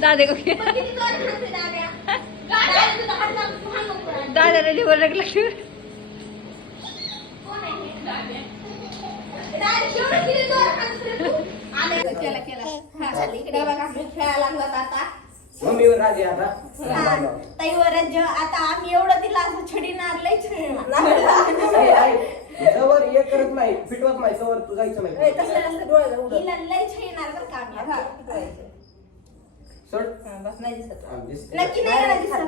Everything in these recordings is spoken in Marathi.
दादा को दादाला लिव्हर लागला केला इकडे बघा खेळायला लागला आता मम्मीवर राजी आता ताईवर राज्य आता आम्ही एवढं दिला असं छडी नारलंय जवळ हे करत नाही फिटवत नाही जवळ तू जायचं नाही लय छडीनार बरं का आम्ही सोड बस नाही दिसत दिसते. नक्की नाही दिसत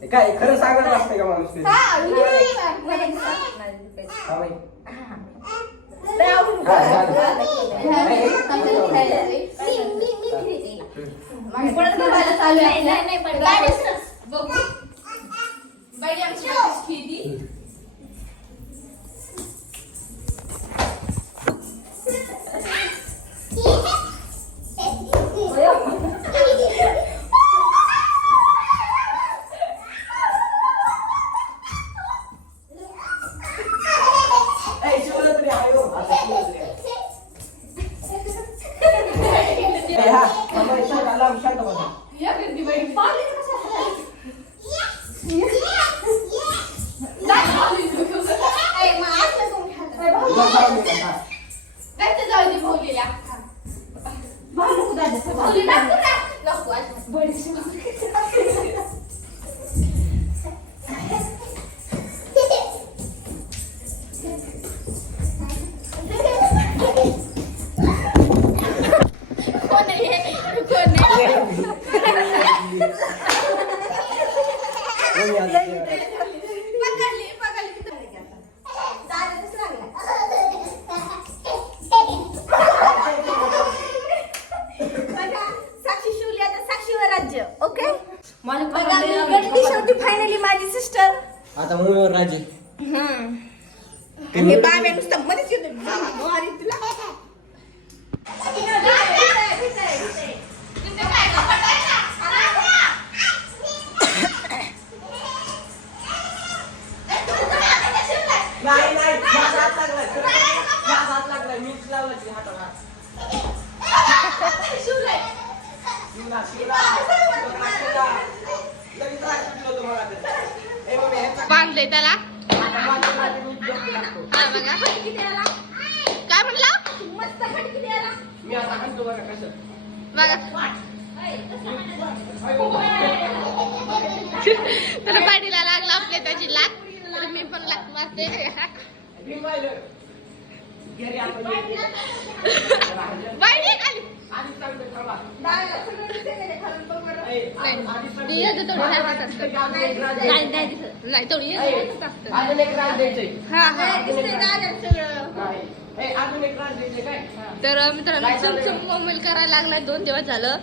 हे काय खरं सांगत असते का माणूस ते? हा हा बाई. ए, शिवला तरी आहे हो. आता शिवला तरी आहे. ए, हा, थांबा, शांत, आलाम, शांत बसा. तुला जाऊ दे ना, हा. कोणी आलं ते? साक्षी शिवली आता साक्षीवर राज्य ओके शेवटी फायनली माझी सिस्टर आता मम्मीवर राजी आणि बाब्या नुसतं मध्येच येतो भारी तुला नाही नाही माझा हात लागलाय माझा हात लागलाय मीच लावला की हाताला शिवला शिवला लगेच राग सुटलो तुम्हाला तर. ए मम्मी ह्याचा बांधले त्याला आता माझ्या मागे मी जोक टाकतो. हा बघा काय म्हणला मस्त खडकी द्यायला मी आता हाणतो बघा कसं बघा त्याला पाडीला लागला आपल्या त्याची लाग तर मी पण लाग मारते मी पाहिलं घरी आपण बाईडी खाली आधी चांगलं थांबा डायला सगळं दिसते नाही खालून बघ बरं ए, आधी ती चांगलं- येतं तेवढं हातात असतं. नाही दिसत नाही तेवढी येतं असतं. अजून एक राज द्यायचंय हा हा दिसते डायला सगळं नाही ए, अजून एक राज द्यायचंय काय तर मित्रांनो चमचम कोमल करायला लागलाय 2 दिवस झालं